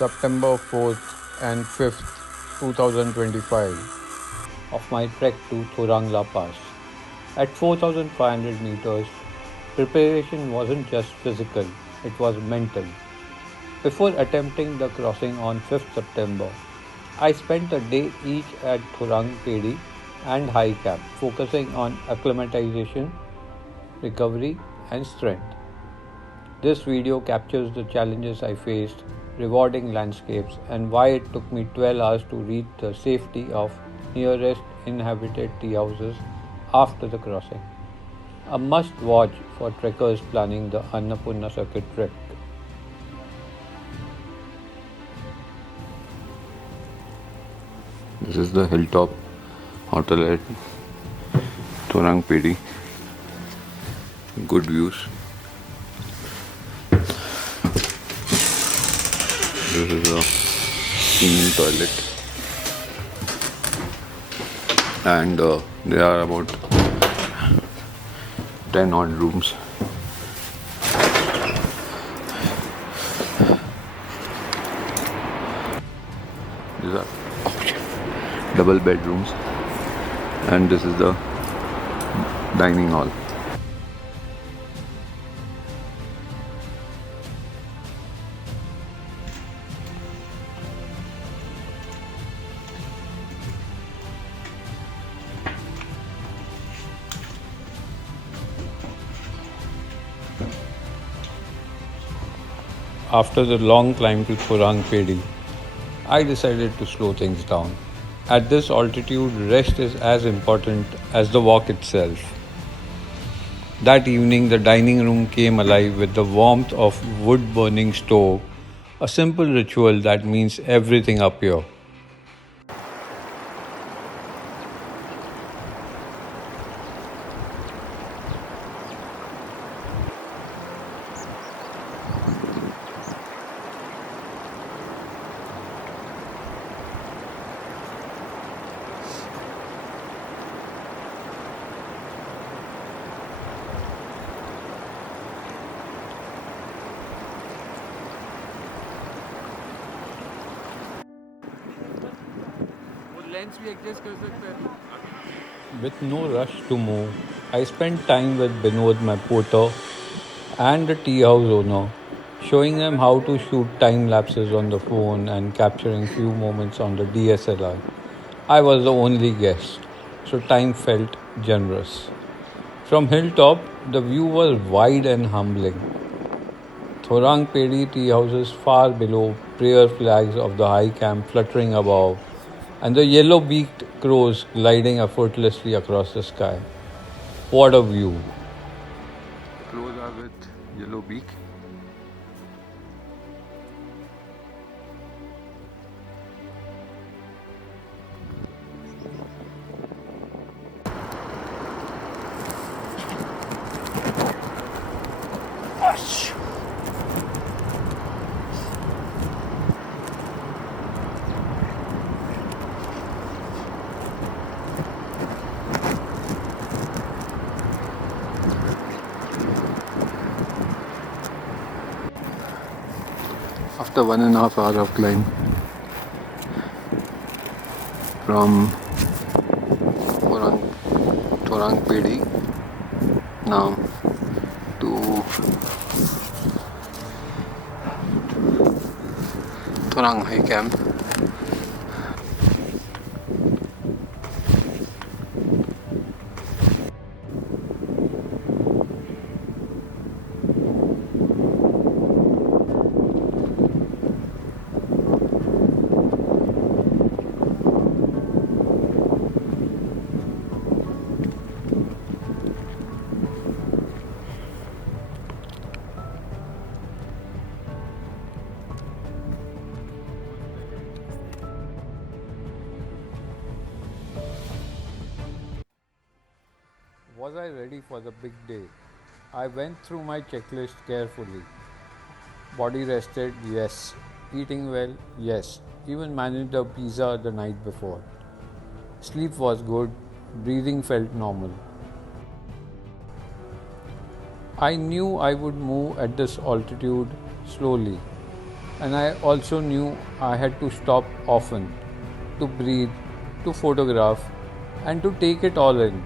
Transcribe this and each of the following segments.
September 4th and 5th, 2025 of my trek to Thorong La Pass. At 4,500 meters, preparation wasn't just physical, it was mental. Before attempting the crossing on 5th September, I spent a day each at Thorong Phedi and High Camp, focusing on acclimatization, recovery, and strength. This video captures the challenges I faced, rewarding landscapes, and why it took me 12 hours to reach the safety of nearest inhabited tea houses after the crossing. A must watch for trekkers planning the Annapurna Circuit trek. This is the hilltop hotel at Thorong Phedi. Good views. This is a steaming toilet, and there are about 10 odd rooms. These are double bedrooms, and this is the dining hall. After the long climb to Thorong Phedi, I decided to slow things down. At this altitude, rest is as important as the walk itself. That evening, the dining room came alive with the warmth of wood-burning stove, a simple ritual that means everything up here. With no rush to move, I spent time with Binod, my porter, and the tea house owner, showing them how to shoot time lapses on the phone and capturing few moments on the DSLR. I was the only guest, so time felt generous. From hilltop, the view was wide and humbling. Thorong Phedi tea houses far below, prayer flags of the high camp fluttering above, and the yellow-beaked crows gliding effortlessly across the sky. What a view! Crows are with yellow beak. After 1.5 hours of climb from Thorong Phedi now to Thorong High Camp. Was I ready for the big day? I went through my checklist carefully. Body rested, yes. Eating well, yes. Even managed a pizza the night before. Sleep was good, breathing felt normal. I knew I would move at this altitude slowly. and I also knew I had to stop often to breathe, to photograph, and to take it all in.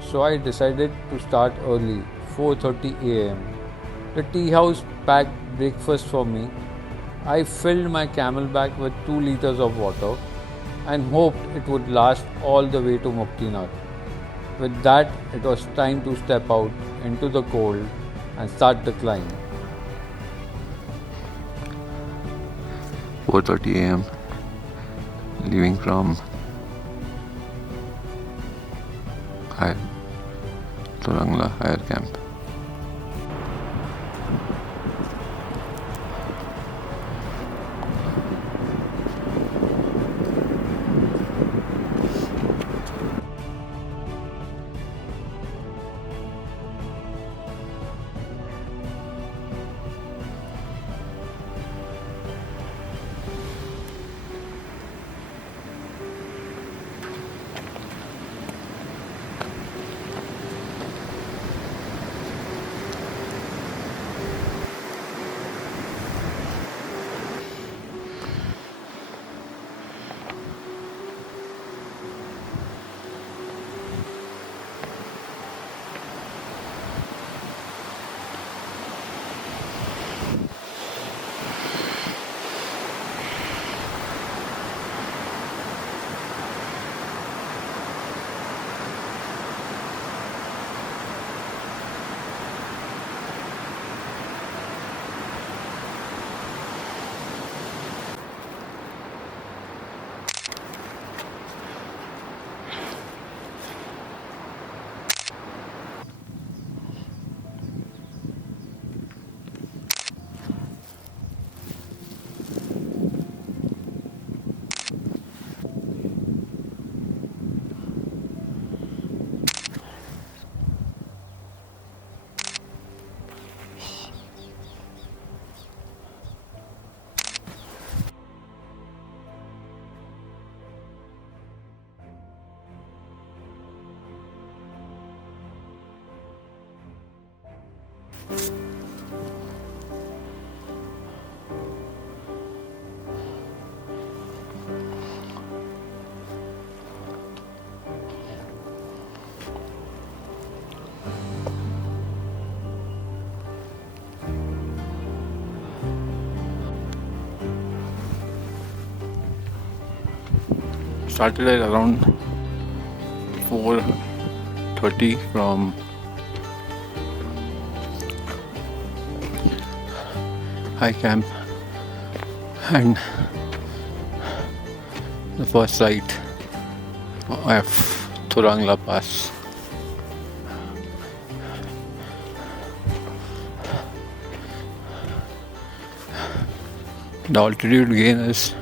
So I decided to start early, 4:30 a.m. The tea house packed breakfast for me. I filled my camelback with 2 liters of water and hoped it would last all the way to Muktinath. With that, it was time to step out into the cold and start the climb. 4:30 a.m. leaving from High Thorong La High Camp. Started at around 4:30 from High Camp, and the first sight of Thorong La Pass. The altitude gain is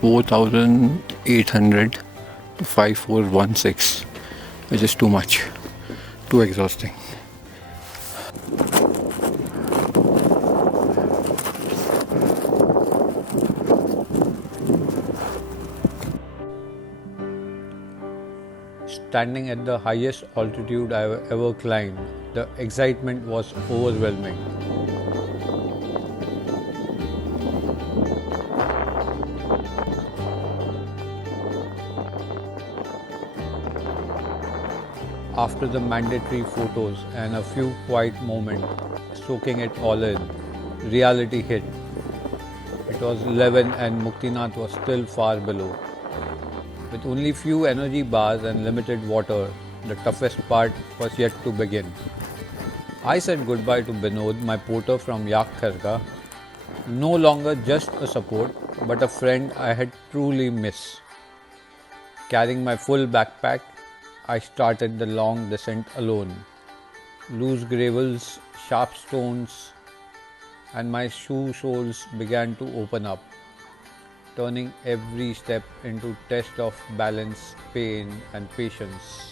4,800 to 5,416, which is too much, too exhausting. Standing at the highest altitude I've ever climbed, the excitement was overwhelming. After the mandatory photos and a few quiet moments, soaking it all in, reality hit. It was 11 and Muktinath was still far below. With only few energy bars and limited water, the toughest part was yet to begin. I said goodbye to Binod, my porter from Yakkharka, no longer just a support, but a friend I had truly missed. Carrying my full backpack, I started the long descent alone. Loose gravels, sharp stones, and my shoe soles began to open up, turning every step into test of balance, pain, and patience.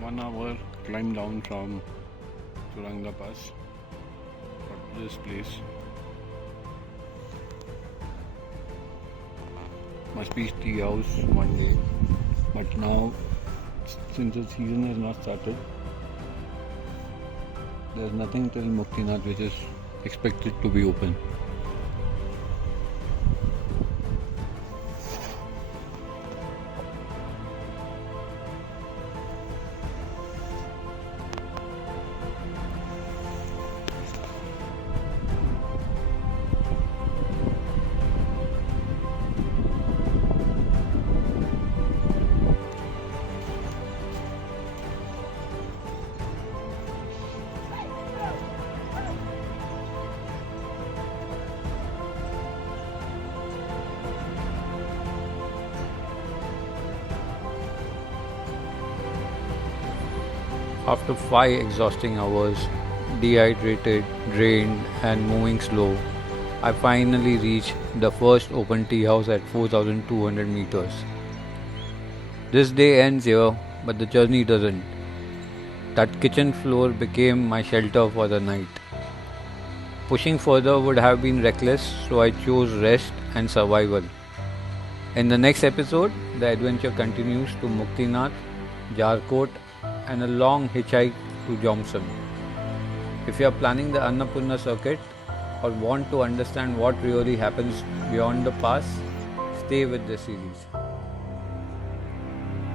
One hour climb down from Thorong La Pass. Got to this place. must be tea house one day. But now, since the season has not started, there's nothing till Muktinath which is expected to be open. After 5 exhausting hours, dehydrated, drained, and moving slow, I finally reached the first open tea house at 4,200 meters. This day ends here, but the journey doesn't. That kitchen floor became my shelter for the night. Pushing further would have been reckless, so I chose rest and survival. In the next episode, the adventure continues to Muktinath, Jarkot, and a long hitchhike to Johnson. If you are planning the Annapurna Circuit or want to understand what really happens beyond the pass, stay with the series.